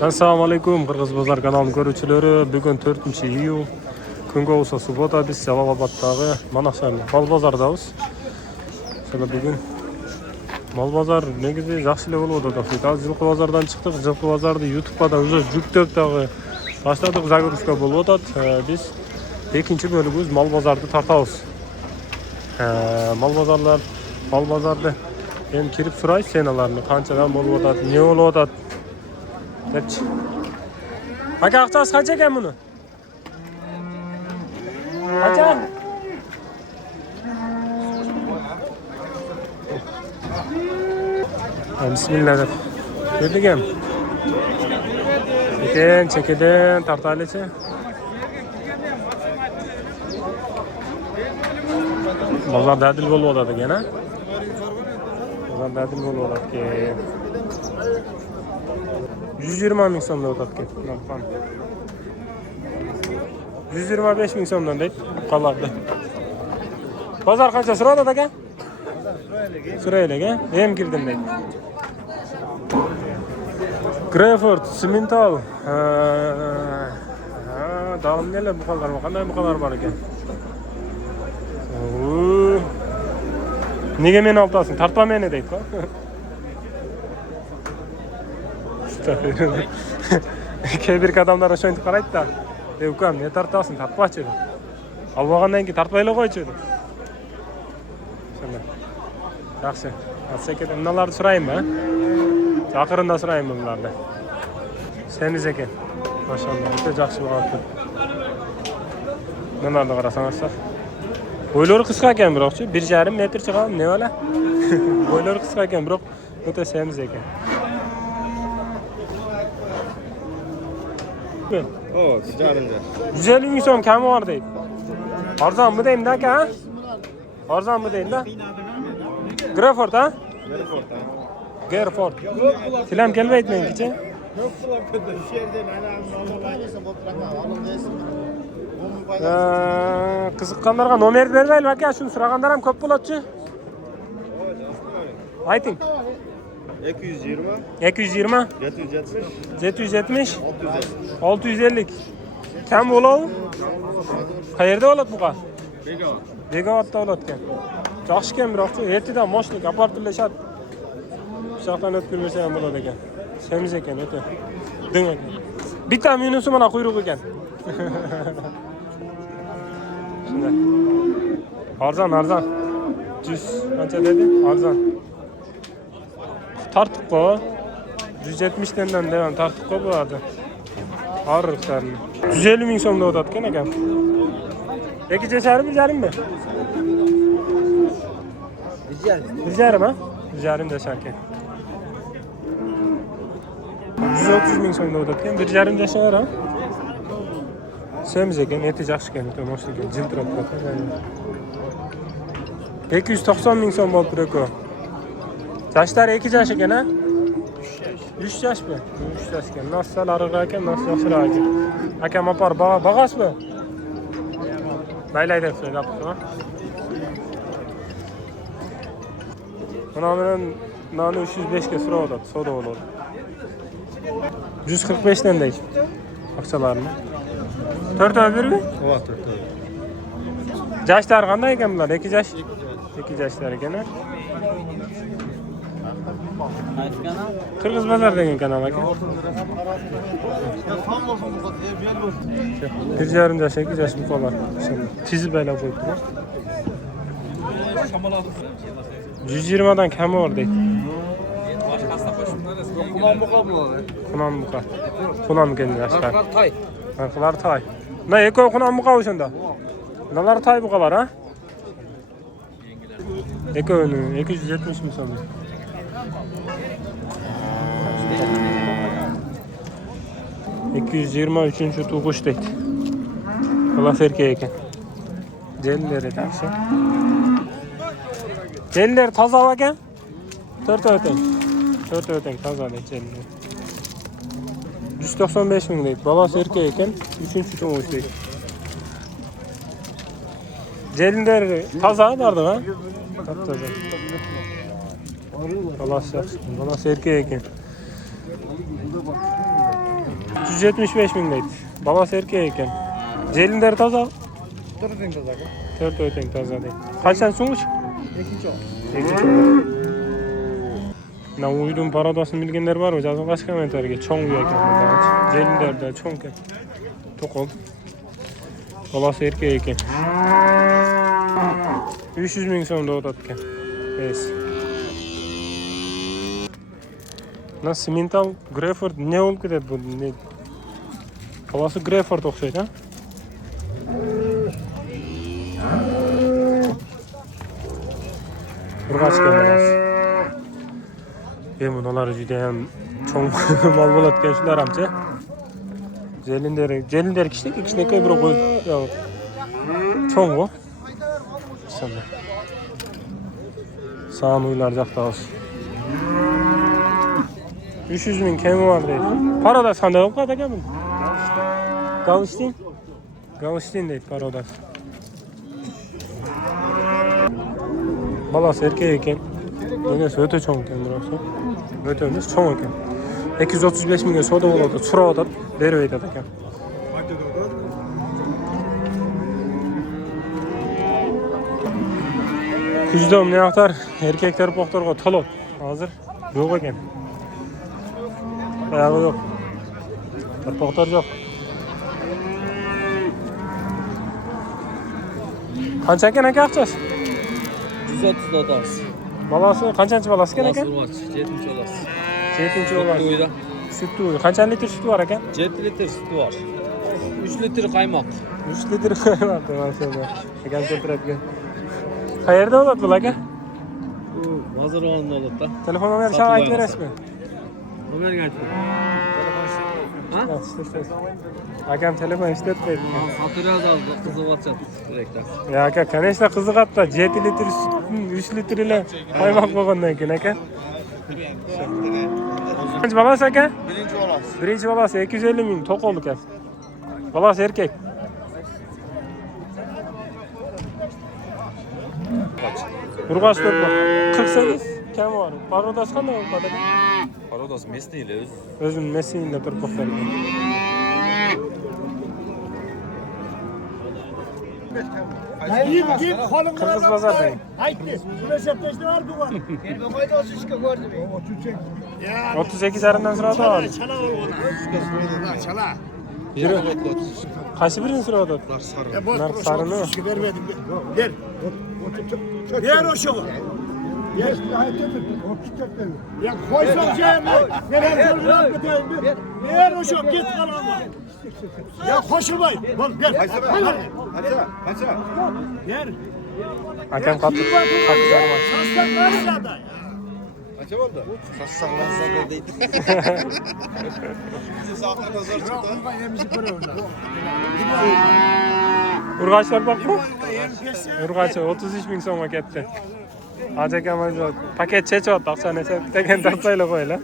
Assalomu alaykum Qirg'iz bozor kanalining ko'ruvchilari. Bugun 4-iyul. Kunga o'sa subota biz Jaloboddagi Manaxshan mol bozordamiz. Shuna bugun mol bozor negizi yaxshilik bo'lib o'tadi. Hozir Jilqi bozordan chiqdik. Jilqi bozorda YouTube'da уже жүктөктөгү boshladik. Загрузка bo'lib o'tadi. Biz ikkinchi bölümümüz mol bozorda tartamiz. Mol bozorda hem kirib so'raysiz senalarni, qanchadan bo'lib o'tadi, ne bo'lib o'tadi. Depçi. Aka aqchasi qancha ekan buni? Qancha? Bismillah deb. Berdik ham. Chekeden tartaylichi. Bozor dadil bo'lib o'tadi ekan, ha? Bozor dadil bo'lib o'tadi. 120 ming so'mdan o'tadi. 125 ming so'mdan deydi qolardi. Bozor qancha so'radi aka? So'raylik, ha? Ham kirdim deydi. Greyford, Simmental. Davom nelar bu qolar, qanday buqalar bor ekan? Nega meni oltasin? Tartma meni deydi-ku. Bir adamlar aşağı inip qaraydı da. Ukam ne tartasın? Tartmaçı edi. Almağandan keyin tartmayla qo'ychi edi. Shunda. Yaxshi. Atsekeda nimalarni so'raymi? Chaqirinda so'raymi bularni? Semiz ekan. Mashallah, juda yaxshi bo'lyapti. Nimalarni qarasangiz. Bo'ylari qisqa ekan biroqchi, 1,5 metr chiqadi, ne ola? Bo'ylari qisqa ekan, biroq o'ta semiz ekan. O, ticarında. 150 ming so'm kami bor deydi. Arzonmi deydi aka? Arzonmi deydi da? Greyford, ha? Greyford. Tilam kelmaydi mengacha. Yok bulam kötü. Şu yerden Qiziqqanlarga nomer bermaylik aka, shuni so'raganlar ham ko'p bo'ladi-chi. Ayting. 220 220 770 770 650 kam bo'ladi? Qayerda bo'ladi buqa? Begovatda bo'ladi ekan. Yaxshi ekan biroqchi, ertadan moshlik apartilashadi. Shoxdan o'tkirmasa ham bo'ladi ekan. Semiz ekan, o'ta. Ding ekan. Bitta minusi mana quyruq ekan. Shunday. Arzon. 100 qancha dedi? Arzon. Tartib qo'y. 170 dan devam tartib qo'y bo'ladi. Ariqlarni. 150 ming so'mda o'tadi ekan aka. 2,5 1,5 1,5 ha? 1,5 desa ekan. 130 ming so'mda o'tadi ekan. 1,5 desa ha? Semiz ekan, eti yaxshi ekan, o'ta moshli ekan, jiltirab turadi. 290 ming so'm bo'lib turadi. Yoshlari 2 yosh ekan, ha? 3 yoshmi? 3 yosh ekan. Nasl ariq ekan, nasl yaxshiroq ekan. Akam opar bag'asmi? Baylaydi deb so'rayapti, ha? Bunaning noni 305 ga so'radi, savdo bo'ladi. 145 dan deydi. Aqchalarni. 4 oy bermi? O, 4 oy. Yoshlar qanday ekan bular? 2 yosh. 2 yoshlar ekan, ha? Qirg'iz bozor degan kanal aka. 1,5 yosh, 2 yosh buqalar. Tizib baylab qo'yibdi. 120 dan kami bor deydi. Xunon buqa. Xunon ekan yoshlar. Narxlar tay. Na eko xunon buqa o'shanda. Nalar tay buqalar, ha? Ekoni 270 ming so'm. $223 tug'ish deydi. Xolos erkak ekan. Jelleri yaxshi. Jeller toza ekan. 4 o'tang. 4 o'tang toza jeller. 195 ming deydi. Bolas erkak ekan. 3-chi tug'ish deydi. Jeller toza bordi, ha? Toza. Xolos yaxshi. Bolas erkak ekan. 175 bin deydi. Balası erkek eken. Jelinderi taza. Dur sen kızak. Tört öteң taza deydi. Kaçtan so'ng'ich? İkinci ol. Ekinchi. Na uydun parodasini bilganlar bormi? Yozinglar kommentariyga. Cho'ng uy ekan. Jelinderda cho'ng ekan. To'qol. Balası erkek eken. 300 ming so'mda o'tadi ekan. Es. Na Simmental Greyford ne olib ketadi bu? Ne? Balası Greyford o'xshaydi, ha? Urg'achgan balasi. Bunalari juda ham cho'ng mol bo'ladigan shular hamcha. Jelinderi kichik bir qo'y. Cho'ng bu. Sana. Sağ uylar jaqtamiz. 300 ming kemi var deydi. Parodas qanday bo'lib qoladi ekan bu? Galishtin deydi parodas. Balası erkek ekan. Bunisi o'ta cho'ng ekan biroq. O'ta emas, cho'ng ekan. 235 mingga savdo bo'ladi, so'rab berib aytadi ekan. Kuzda ne yapar? Erkekler boktorga talop. Hazır yok ekan. Ayağı yok. Boktor yok. Qancha ekan aka aqchasi? 130 dolarız. Balası qanchanchi balasi ekan aka? 7. olası. 7-chi balasi. Uyda. Sütü. Qancha litr sütü var ekan? 7 litre sütü var. 3 litre kaymak. 3 litr var maşallah. Ekan keltiradigan. Qayerda bo'ladi bu aka? Bu hazır olanında olur da. Telefon nomeri sana aytib berasizmi? Ömer'e aytma. Ha? İşte. Akam telefon işletmeydi. Satırız aldı. Kızı batacak direkten. Ya aka, конечно qiziqadi da 7 litr sütün 3 litr ile qaymoq bo'lgandan keyin aka. Qancha balasi aka? Birinci olası. Birinchi balasi 250 ming to'qol ekan. Balasi erkek. Urg'och to'rtmoq 48 kam var. Parodas qanday bo'ladi? Parodas mesleğiyle öz. Özüm mesleğinde to'rtmoqlar ekan. Git kolun Kırgız pazardayım. Haydi. Recepteşte var bu var. Elbe koydu o şişke gördü mü? 38 yarından sonra da var. Çala ol ona. Çala. Yürü. Kaçı birini sırada? Nar sarını. Vermedim. Ver. Ver o şovu. Ver. Ya koysan cehennemi. Ver o şovu. Git kalama. Ya koşulmayın. Ver. Kaça. Ver. Hakem kaptı. Kaptı sarma. Saslan aşağıda ya. Kaça oldu? Sassan lan sen değil. Bize sağlıkta zor çıktı. Urg'ochlar bak mı? Urg'ochi 33 ming so'mga ketdi. Ajakam aytdi. Paket chechyapti, aqchani esa bittagan taqsaylar qo'ylar.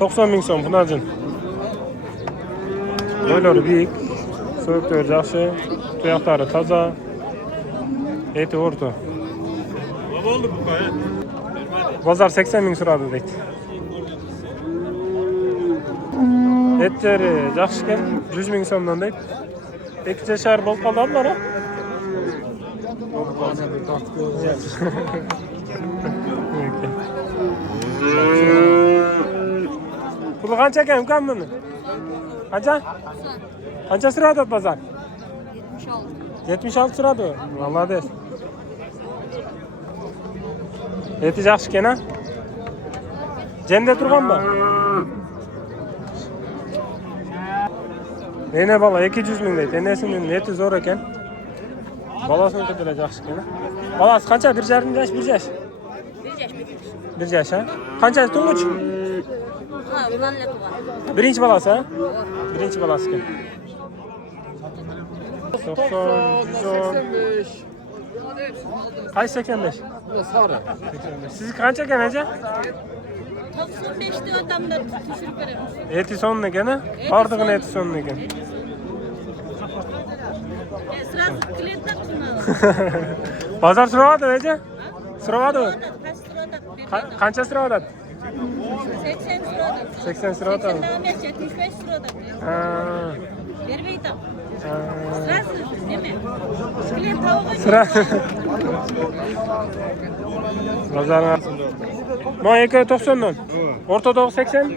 90 ming so'm Xunajin. Bo'ylari biik, so'qlari yaxshi, tuyoqlari toza. Eti o'rta. Bozor 80 ming so'radi deydi. Etleri yaxshi ekan, 100 ming so'mdan deydi. Ikki shahar bo'lib qoldilar ha? Puli qancha ekan ukam buni? Qancha? Qancha so'radi bozor? 76 so'radi. Молодец. Eti yaxshi ekan ha? Jenda turganmi? Ene bola 200 ming deydi. Enesining eti zo'r ekan. Balasini qidira yaxshi ekan. Balasi qancha? 1,5 yosh, 1 yosh. 1 yosh ha? Qancha to'ng'ich? Ha, bundan ne tuğan? Birinchi balasi ha? Birinchi balasi ekan. 90, 110. Qaysi 85? Sarı. Siz qancha ekan aja? 95'te adamlar düşürüp veremiz. Eti sonun ekan ha? Ordig'ini eti sonun ekan. Sırası klientler tutunalı. Bozor so'radi aja? So'radi. Kaç lira da? Qancha so'radi? 80 80 sıradan. 80 sıra atalım. 80 devam et, 75 sıradan. Ha. Vermeyi tam. Ha. Sırasız değil mi? Klient tavuğa Sıra. Pazarına. Mayıka 90'dan. Ortadoğu 80.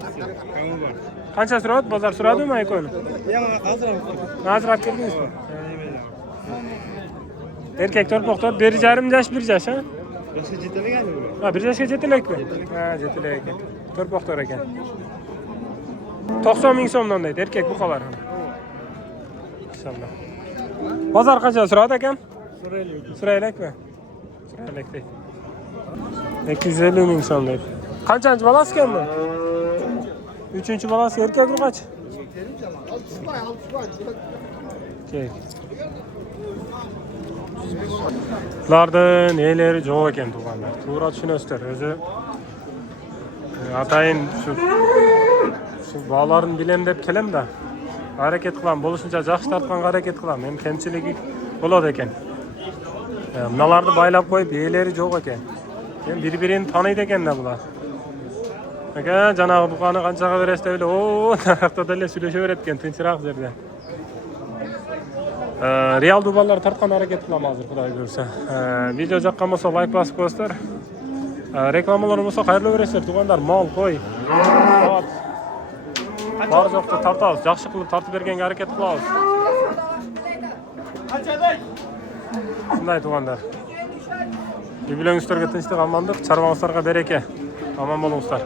Kança sıra pazar sırada mı Mayıka'nın? Hazırat girdiniz mi? Erkek torpaqda 1,5 yaş 1 yaş ha? Yaşı ciddi geldi mi? Ha 1 yaşga jetilek mi? Ha jetilek ekan. Torpaqda ekan. 90 ming so'mdan deydi erkek bu kadar. İnşallah. Pazar qancha so'radi ekan? So'raylik mi? So'raylik deydi. 250 ming so'm deydi. Qanchanchi balasi ekan bu? 3-chi balasi erkek urg'ach. Okey. Bulardan neleri jo'q ekan tuğanlar. To'g'ri tushunasizlar. O'zi atayin shu bolalarni bilem deb kelamda. Harakat qilaman, bo'lishuncha yaxshi tartqanga harakat qilaman. Men kamchiligi bo'ladi ekan. Bunalarni baylab qo'yib, yeleri jo'q ekan. Men bir-birini taniydi ekanda bular. Aka, janobi buqani qanchaga berasiz deb, o, narxda dalla сөйлөшөберет tinchroq yerda. Real duballar tartqan harakat qilaman hozir, xudo ko'rsa. Video yoqqan bo'lsa like bosib qo'yinglar. Reklamalar bo'lsa xayrli berasizlar, tuganlar, mol, qo'y. Soat. Bor joqda tartamiz, yaxshi qilib tartib berganga harakat qilamiz. Shunday tuganlar. Yubilingizlarga tinchlik, omonlik, chorvangizlarga baraka. Omon bo'lingizlar.